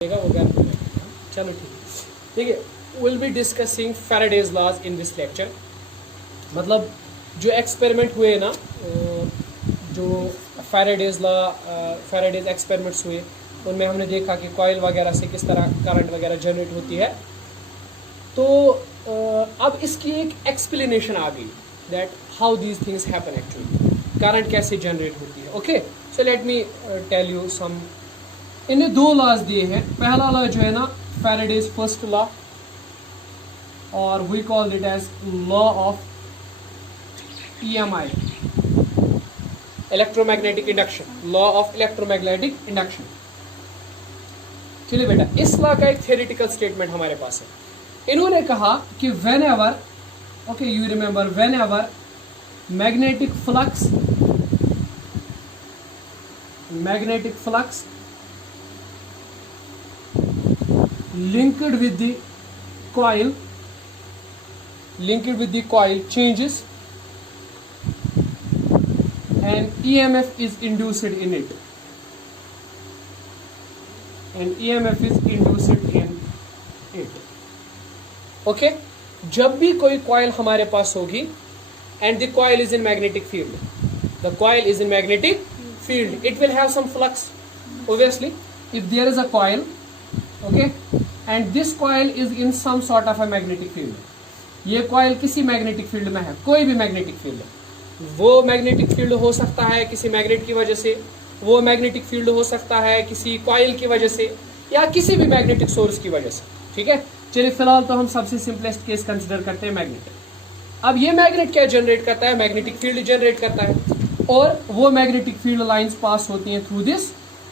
वगैरह। चलो ठीक है, will be discussing Faraday's laws in this lecture. मतलब जो एक्सपेरिमेंट हुए ना, जो फैराडेज एक्सपेरिमेंट्स हुए, उनमें हमने देखा कि कॉइल वगैरह से किस तरह करंट वगैरह जनरेट होती है। तो अब इसकी एक एक्सप्लेनेशन आ गई that how these things happen actually, current कैसे जनरेट होती है। Okay, so let me tell you some. इन्हें दो लॉज दिए हैं। पहला लॉ जो है ना, फैराडेज फर्स्ट लॉ, और we called it as law of EMI, electromagnetic induction, law of electromagnetic induction. चलिए बेटा, इस लॉ का एक थ्योरेटिकल स्टेटमेंट हमारे पास है। इन्होंने कहा कि when ever, okay you remember, when ever magnetic flux linked with the coil changes and EMF is induced in it, okay। जब भी कोई coil हमारे पास होगी and the coil is in magnetic field, it will have some flux obviously if there is a coil, okay, and this coil is in some sort of a magnetic field। ये coil किसी magnetic field में है, कोई भी magnetic field है। वो magnetic field हो सकता है किसी magnet की वजह से, वो magnetic field हो सकता है किसी coil की वजह से, या किसी भी magnetic source की वजह से। ठीक है, चलिए फिलहाल तो हम सबसे सिंपलेस्ट केस कंसिडर करते हैं मैग्नेट। अब ये मैग्नेट क्या जनरेट करता है? मैग्नेटिक फील्ड जनरेट करता है, और वो मैग्नेटिक फील्ड लाइंस पास होती हैं through this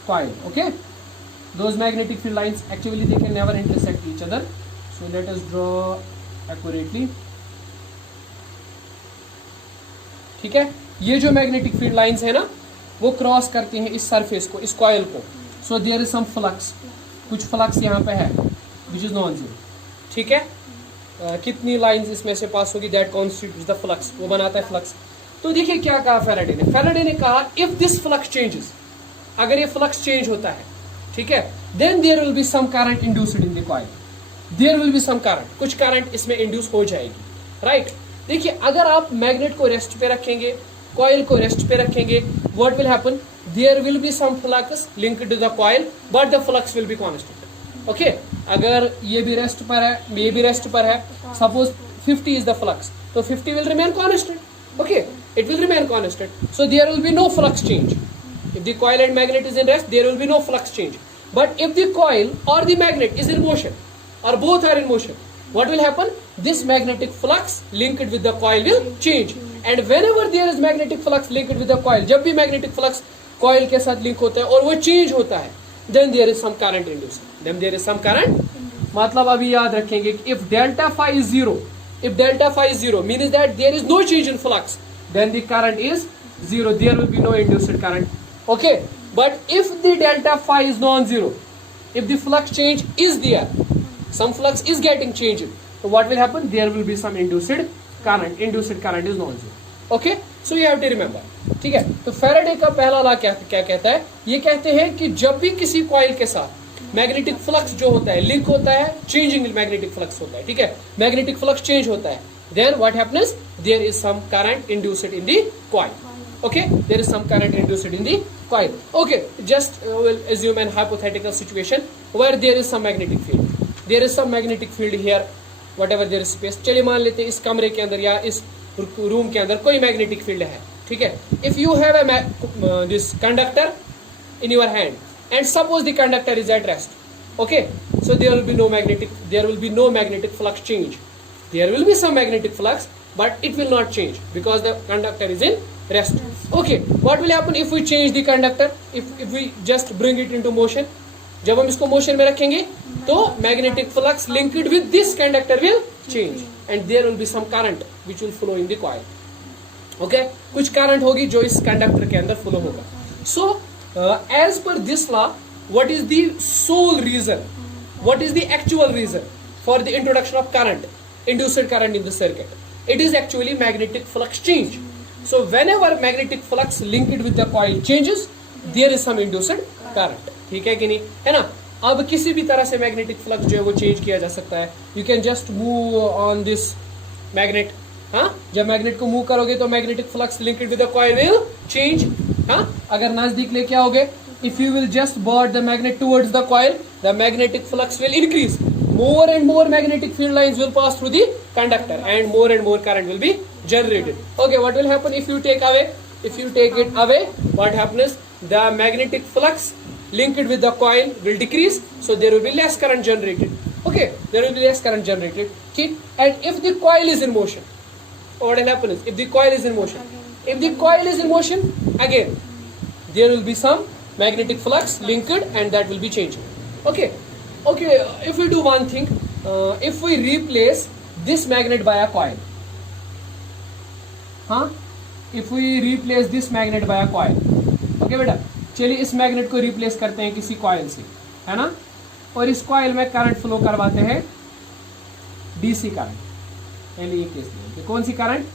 coil. Okay, those magnetic field lines actually they can never intersect each other, so let us draw accurately। ठीक है, ये जो मैग्नेटिक फील्ड लाइंस है ना, वो क्रॉस करती हैं इस सरफेस को, इस कॉइल को। So there is some flux, कुछ फ्लक्स यहाँ पे है विच इज नॉन जीरो। ठीक है, कितनी लाइंस इसमें से पास होगी, दैट कॉन्स्टिट्यूट्स द फ्लक्स, वो बनाता है फ्लक्स। तो देखिए क्या कहा फैराडे ने कहा इफ दिस फ्लक्स चेंजेस, अगर ये फ्लक्स चेंज होता है, ठीक है, then there will be some current induced in the coil, there will be some current, कुछ करंट इसमें इंड्यूस हो जाएगी, राइट। देखिए, अगर आप मैग्नेट को रेस्ट पे रखेंगे, कॉइल को रेस्ट पे रखेंगे, what will happen, there will be some flux linked to the coil but the flux will be constant. Okay, अगर ये भी रेस्ट पर है, ये भी रेस्ट पर है, सपोज 50 इज द फ्लक्स, तो 50 will remain constant. Okay, it will remain constant, so there will be no flux change. If the coil and magnet is in rest, there will be no flux change. But if the coil or the magnet is in motion, or both are in motion, what will happen? This magnetic flux linked with the coil will change. And whenever there is magnetic flux linked with the coil, जब भी magnetic flux coil के साथ link होता है और वो change होता है, then there is some current induced. Then there is some current. मतलब अभी याद रखेंगे कि if delta phi is zero, means that there is no change in flux, then the current is zero. There will be no induced current. Okay, but if the delta phi is non-zero, if the flux change is there, some flux is getting changed, so what will happen? There will be some induced current. Induced current is non-zero. Okay, so you have to remember. ठीक है, तो Faraday का पहला law क्या कहता है? ये कहते हैं कि जब भी किसी कॉइल के साथ मैग्नेटिक फ्लक्स जो होता है, लिंक होता है, चेंजिंग मैग्नेटिक फ्लक्स होता है, ठीक है, मैग्नेटिक फ्लक्स चेंज होता है, then what happens? There is some current induced in the coil. Okay, there is some current induced in the coil. Okay, just we'll assume an hypothetical situation where there is some magnetic field. There is some magnetic field here, whatever there is space. चलिए मान लेते हैं इस कमरे के अंदर या इस रूम के अंदर कोई मैग्नेटिक फील्ड है, ठीक है। If you have a this conductor in your hand and suppose the conductor is at rest, okay, so there will be no magnetic flux change. There will be some magnetic flux, but it will not change because the conductor is in rest. Okay, what will happen if we change the conductor? If we just bring it into motion, जब हम इसको motion में रखेंगे तो magnetic flux linked with this conductor will change and there will be some current which will flow in the coil. Okay, कुछ current होगी जो इस conductor के अंदर flow होगा. So as per this law, what is the sole reason, what is the actual reason for the introduction of current, induced current in the circuit? It is actually magnetic flux change. So whenever magnetic flux linked with the coil changes, there is some induced current. ठीक है कि नहीं, है ना। अब किसी भी तरह से मैग्नेटिक फ्लक्स जो है वो चेंज किया जा सकता है. You can just move on this magnet. हाँ, जब मैग्नेट को मूव करोगे तो magnetic flux linked with the coil will change. हाँ, अगर नजदीक लेके आओगे, if you will just board the magnet towards the coil, the magnetic flux will increase. More and more magnetic field lines will pass through the conductor and more current will be generated. Okay, what will happen if you take away? If you take it away, what happens? The magnetic flux linked with the coil will decrease, so there will be less current generated. Okay, there will be less current generated. Okay, and if the coil is in motion, what will happen is, if the coil is in motion, again, there will be some magnetic flux linked and that will be changing. Okay, if we do one thing, if we replace this magnet by a coil, if we replace this magnet by a coil, okay बेटा, चलिए इस magnet को replace करते हैं किसी coil से, है ना, और इस कॉइल में करंट फ्लो करवाते हैं डीसी करंट. पहले ये केस लेंगे, कौन सी करंट?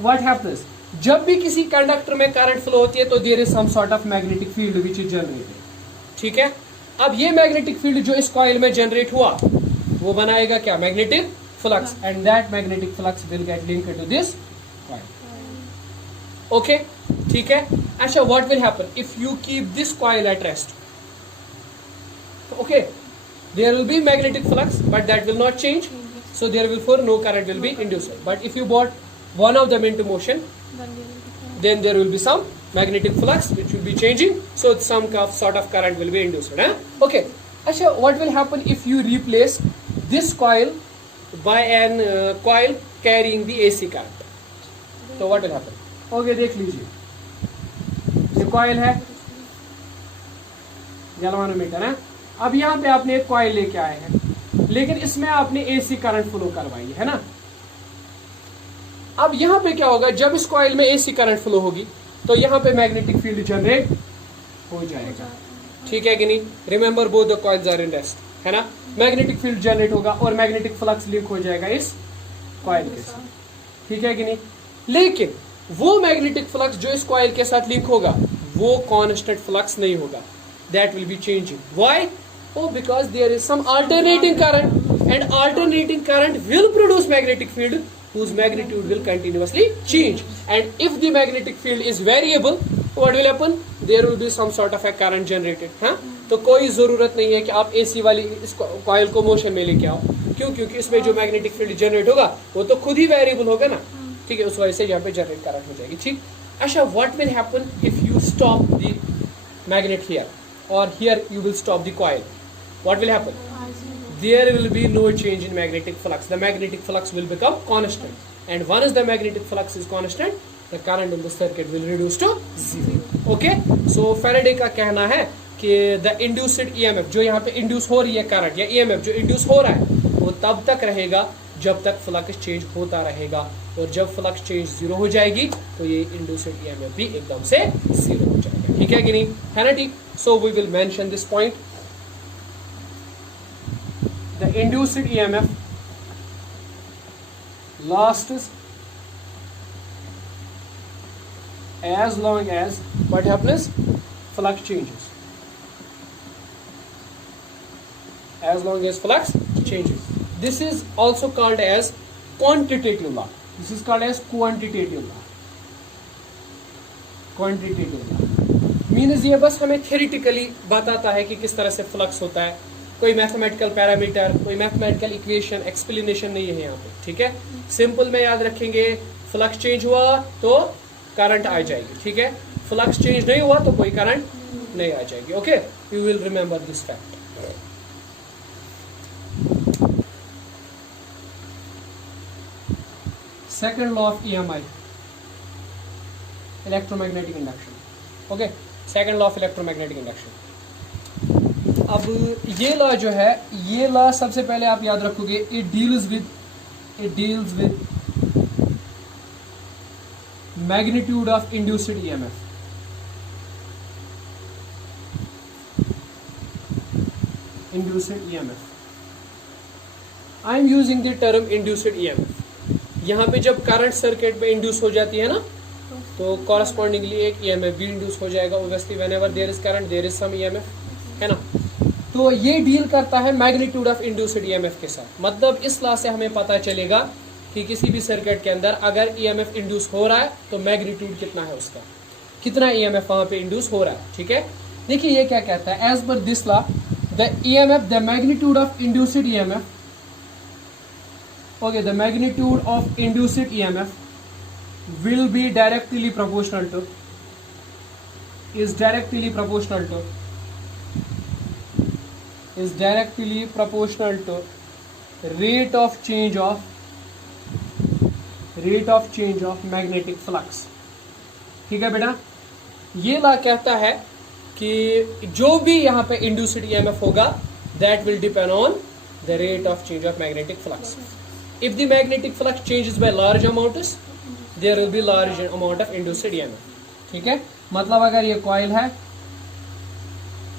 व्हाट हैपन्स, जब भी किसी कंडक्टर में करंट फ्लो होती है तो there is some sort of magnetic field which is generated. ठीक है, अब ये मैग्नेटिक फील्ड जो इस कॉइल में जनरेट हुआ वो बनाएगा क्या? Magnetic flux, and that magnetic flux will get linked to this coil. Okay, ठीक है. अच्छा, what will happen if you keep this coil at rest? Okay, there will be magnetic flux but that will not change, so therefore no current will be induced. But if you brought one of them into motion, then there will be some magnetic flux which will be changing, so some sort of current will be induced. Okay, Asha, what will happen if you replace this coil by an coil carrying the AC current? So what will happen? Okay, देख लीजिए, ये coil है, galvanometer है. अब यहाँ पे आपने एक coil लेके आए हैं, लेकिन इसमें आपने एसी करंट फ्लो करवाई है ना. अब यहां पे क्या होगा, जब इस कॉइल में एसी करंट फ्लो होगी तो यहां पे मैग्नेटिक फील्ड जनरेट हो जाएगा. ठीक है कि नहीं? Remember both the coils are in rest, है ना. मैग्नेटिक फील्ड जनरेट होगा और मैग्नेटिक फ्लक्स लिंक हो जाएगा इस कॉइल के साथ. ठीक है कि नहीं? लेकिन वो मैग्नेटिक फ्लक्स जो इस कॉइल के साथ लिंक होगा वो कांस्टेंट फ्लक्स नहीं होगा, that will be changing. Why? Oh, because there is some alternating current, and alternating current will produce magnetic field whose magnitude will continuously change. And if the magnetic field is variable, what will happen? There will be some sort of a current generated. हाँ, तो कोई जरूरत नहीं है कि आप AC वाली इस कॉइल को मोशन में लेके आओ. क्यों? क्योंकि इसमें जो मैग्नेटिक फील्ड जनरेट होगा वो तो खुद ही वेरिएबल होगा ना. ठीक है, उस वजह से यहाँ पे जनरेट करंट हो जाएगी. ठीक. अच्छा, what will happen if you stop the magnet here, और here you will stop the coil? What will happen? There will be no change in magnetic flux. The magnetic flux will become constant, and once the magnetic flux is constant, the current in the circuit will reduce to zero. Okay? So Faraday का कहना है कि the induced EMF जो यहाँ पे induce हो रही है करंट या EMF जो induce हो रहा है वो तब तक रहेगा जब तक फ्लक्स चेंज होता रहेगा, और जब फ्लक्स चेंज जीरो हो जाएगी तो ये induced EMF भी एकदम से जीरो हो जाएगा. ठीक है कि नहीं? है ना? ठीक. So we will mention this point. The induced EMF lasts as long as what happens? Flux changes. As long as flux changes. This is also called as quantitative law. This is called as quantitative law. Quantitative law means ये बस हमें theoretically बताता है कि किस तरह से flux होता है. कोई मैथमेटिकल पैरामीटर, कोई मैथमेटिकल इक्वेशन, एक्सप्लेनेशन नहीं है यहाँ पे. ठीक है, सिंपल में याद रखेंगे, फ्लक्स चेंज हुआ तो करंट आ जाएगी. ठीक है, फ्लक्स चेंज नहीं हुआ तो कोई करंट नहीं आ जाएगी. Okay, you will remember this fact. Second law of EMI, electromagnetic induction. Okay, second law of electromagnetic induction. अब ये लॉ जो है, ये लॉ सबसे पहले आप याद रखोगे, it deals with magnitude of induced EMF. Induced EMF, I am using the term induced EMF. यहाँ पे जब करंट सर्किट में इंड्यूस हो जाती है ना, तो कॉरस्पॉन्डिंगली एक EMF भी इंड्यूस हो जाएगा. Obviously whenever there is current there is some EMF, है ना. तो ये डील करता है मैग्नीट्यूड ऑफ इंड्यूस्ड ईएमएफ के साथ। मतलब इस लॉ से हमें पता चलेगा कि किसी भी सर्किट के अंदर अगर ईएमएफ इंड्यूस हो रहा है तो मैग्नीट्यूड कितना है उसका, कितना ईएमएफ वहां पे इंड्यूस हो रहा है। ठीक है, देखिए ये क्या कहता है, as per this law the EMF, the magnitude of induced EMF, okay, the magnitude of induced EMF will be directly proportional to, is directly proportional to rate of change of magnetic flux। ठीक है बेटा, ये law कहता है कि जो भी यहाँ पे इंड्यूस्ड ईएमएफ होगा that will depend on the rate of change of magnetic flux। if the magnetic flux changes by large amounts there will be large amount of induced EMF। ठीक है, मतलब अगर ये कॉइल है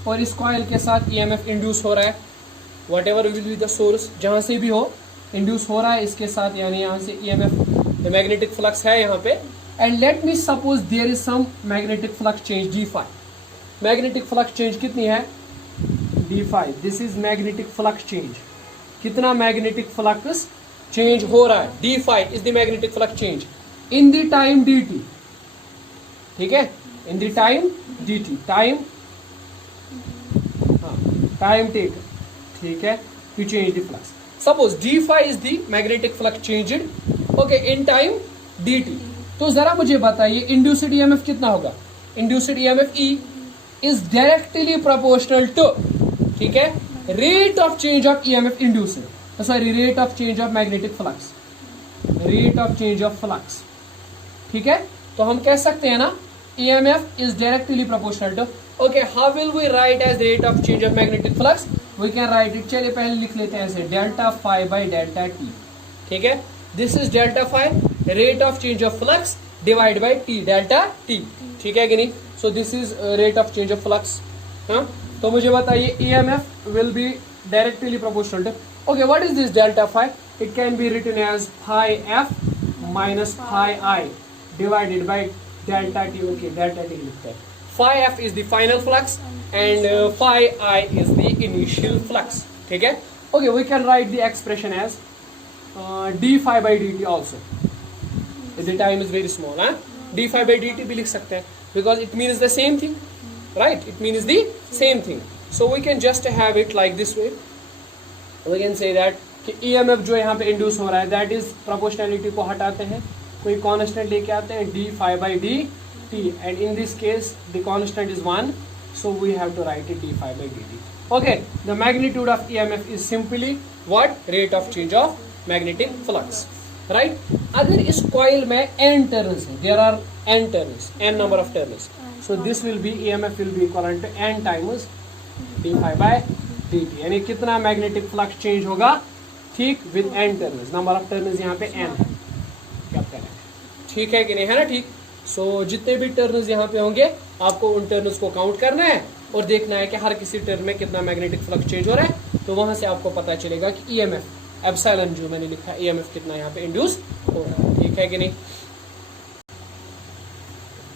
और इस कॉइल के साथ EMF इंड्यूस हो रहा है, what ever will be the source, जहां से भी हो इंड्यूस हो रहा है इसके साथ, यानी यहाँ से EMF मैग्नेटिक फ्लक्स है यहाँ पे, and let me suppose there is some magnetic flux change d5। Magnetic flux change कितनी है, d5, this is magnetic flux change. कितना मैग्नेटिक फ्लक्स चेंज हो रहा है, d5 is the magnetic flux change in the time dt। ठीक है, in the time dt, time taken, ठीक है, to change the flux। suppose d5 is the magnetic flux changed, okay, in time dt। तो जरा मुझे बताइए induced EMF कितना होगा। Induced EMF E is directly proportional to, ठीक है, rate of change of EMF induced, sorry, rate of change of magnetic flux, rate of change of flux। ठीक है, तो हम कह सकते हैं ना EMF is directly proportional to, okay, how will we write as rate of change of magnetic flux? We can write it, चलिए पहले लिख लेते हैं ऐसे, delta phi by delta t। ठीक है, this is delta phi, rate of change of flux divided by t, delta t। ठीक है कि नहीं, so this is rate of change of flux। हाँ, तो मुझे बताइए EMF will be directly proportional to, okay, what is this delta phi? It can be written as phi f minus phi I divided by delta t। okay, delta t लिखते हैं, phi f is the final flux and phi I is the initial flux। ठीक है, okay, we can write the expression as d phi by dt also, the time is very small, huh? d phi by dt भी लिख सकते हैं because it means the same thing, right? It means the same thing, so we can just have it like this way। we can say that कि EMF जो यहाँ पे induce हो रहा है दैट इज प्रोपोर्शनलिटी को हटाते हैं, कोई कांस्टेंट लेके आते हैं d phi by dt, and in this case the constant is 1, so we have to write it d phi by dt। Okay, the magnitude of EMF is simply what, rate of change of magnetic flux, right. अगर इस coil में n turns है, there are n turns, n number of turns, so this will be EMF will be equal to n times d phi by dt, यानी कितना magnetic flux change होगा, ठीक, with n turns, number of turns यहाँ पे n है, क्या करें, ठीक है कि नहीं, है ना, ठीक। सो जितने भी टर्न्स यहाँ पे होंगे आपको उन टर्न्स को काउंट करना है और देखना है कि हर किसी टर्न में कितना मैग्नेटिक फ्लक्स चेंज हो रहा है, तो वहां से आपको पता चलेगा कि EMF एप्सिलॉन जो मैंने लिखा है EMF कितना यहाँ पे इंड्यूस हो रहा है, ठीक है कि नहीं।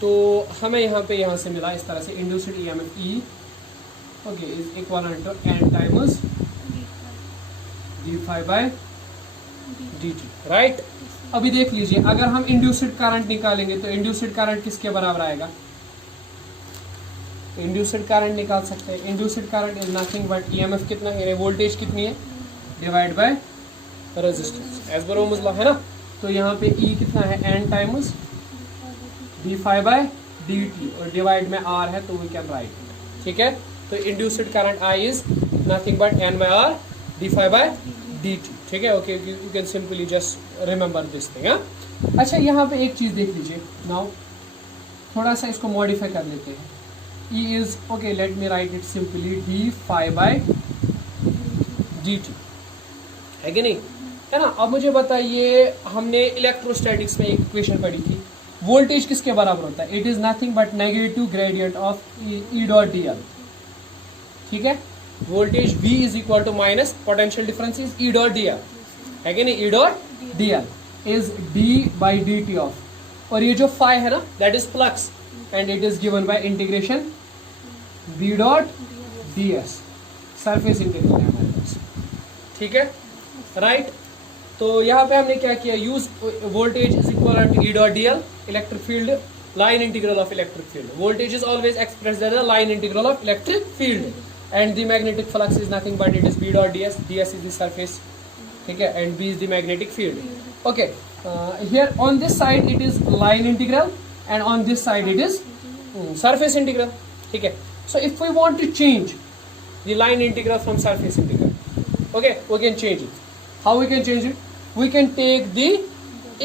तो हमें यहाँ से मिला इस तरह से induced EMF E, okay, is equal to n times d phi by dt, right. अभी देख लीजिए, अगर हम इंड्यूस्ड करंट निकालेंगे तो इंड्यूस्ड करंट किसके बराबर आएगा, इंड्यूस्ड करंट निकाल सकते हैं, induced current is nothing but EMF कितना है, वोल्टेज कितनी है, divide by resistance, as per Ohm's law है ना। तो यहाँ पे E कितना है, n times d phi by dt, और डिवाइड में r है तो वी कैन राइट, ठीक है। तो induced current I is nothing but n by r d phi by dt, ठीक है, okay, you can simply just remember this thing. अच्छा, यहाँ पे एक चीज देख लीजिए, नाउ थोड़ा सा इसको मॉडिफाई कर लेते हैं। E is, okay, let me right it simply d phi by dt, है कि नहीं, है ना। अब मुझे बताइए, हमने इलेक्ट्रोस्टैटिक्स में एक इक्वेशन पढ़ी थी, वोल्टेज किसके बराबर होता है, it is nothing but negative gradient of E dot dl, ठीक है। Voltage V is equal to minus potential difference is E dot dl, है कि नहीं, E dot dl is d by dt of, और ये जो phi है ना that is flux and it is given by integration V dot ds surface integral है हमारे पास, ठीक है, राइट। तो यहाँ पे हमने क्या किया, use voltage is equal to E dot D L, electric field, line integral of electric field. Voltage is always expressed as the line integral of electric field, and the magnetic flux is nothing but it is B dot ds. ds is the surface, okay, and B is the magnetic field. Okay, here on this side it is line integral, and on this side it is surface integral. Okay, so if we want to change the line integral from surface integral, okay, we can change it. How we can change it? We can take the,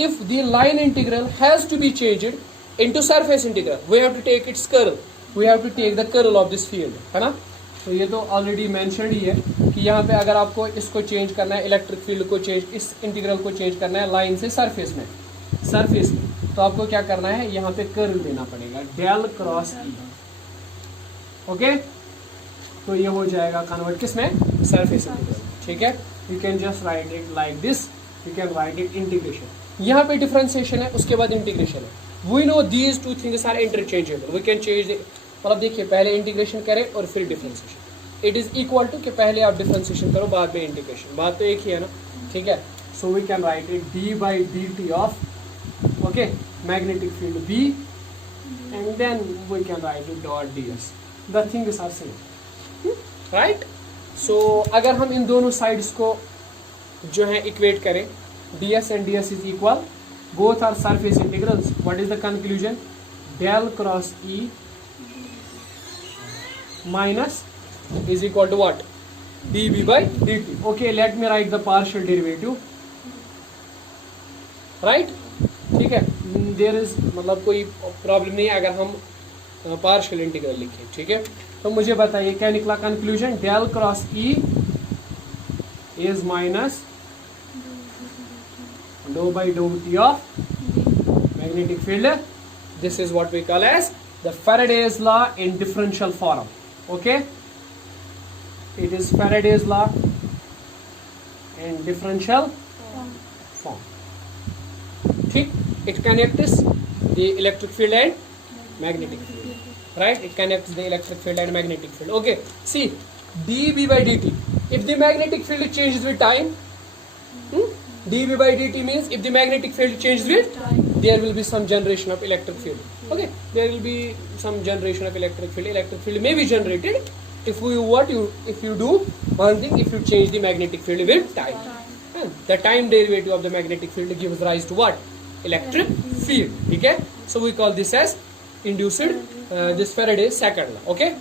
if the line integral has to be changed into surface integral, we have to take its curl, we have to take the curl of this field, है ना। तो ये तो already mentioned ही है कि यहाँ पे अगर आपको इसको चेंज करना है, इलेक्ट्रिक फील्ड को चेंज, इस इंटीग्रल को चेंज करना है लाइन से सरफेस में, तो आपको क्या करना है, यहाँ पे कर्ल देना पड़ेगा, डेल क्रॉस ई, ओके। तो ये हो जाएगा कन्वर्ट किस में, सरफेस इंटीग्रल, ठीक है। You can just right it like this, you can write it integration. यहाँ पे डिफरेंशिएशन है, उसके बाद इंटीग्रेशन है। We know these two things are interchangeable. We can change the, मतलब देखिए पहले इंटीग्रेशन करें और फिर differentiation. It is equal to कि पहले आप डिफरेंशिएशन करो बाद में इंटीग्रेशन, बात तो एक ही है ना, ठीक है। So we can write it d by d t of, okay, magnetic field B, and then we can write it dot d s, the things are same, right. So अगर हम इन दोनों साइड्स को जो है इक्वेट करें, D S and D S is equal, both are surface integrals. What is the conclusion? Del cross E minus is equal to what? dB by dt. Okay, let me write the partial derivative. Right? ठीक है, there is मतलब कोई problem नहीं है अगर हम partial integral लिखें, ठीक है। तो मुझे बताइए क्या निकला conclusion, del cross E is minus dou by dou t of magnetic field. This is what we call as the Faraday's law in differential form. Okay, it is Faraday's law in differential form. ठीक, it connects the electric field and magnetic field, right? It connects the electric field and magnetic field. Okay, see, dB by dt, if the magnetic field changes with time, dB by dt means if the magnetic field changes with, there will be some generation of electric field. Okay, there will be some generation of electric field. Electric field may be generated if you do one thing, if you change the magnetic field with time. And the time derivative of the magnetic field gives rise to what? Electric field. Okay, so we call this as induced this Faraday's second law. Okay.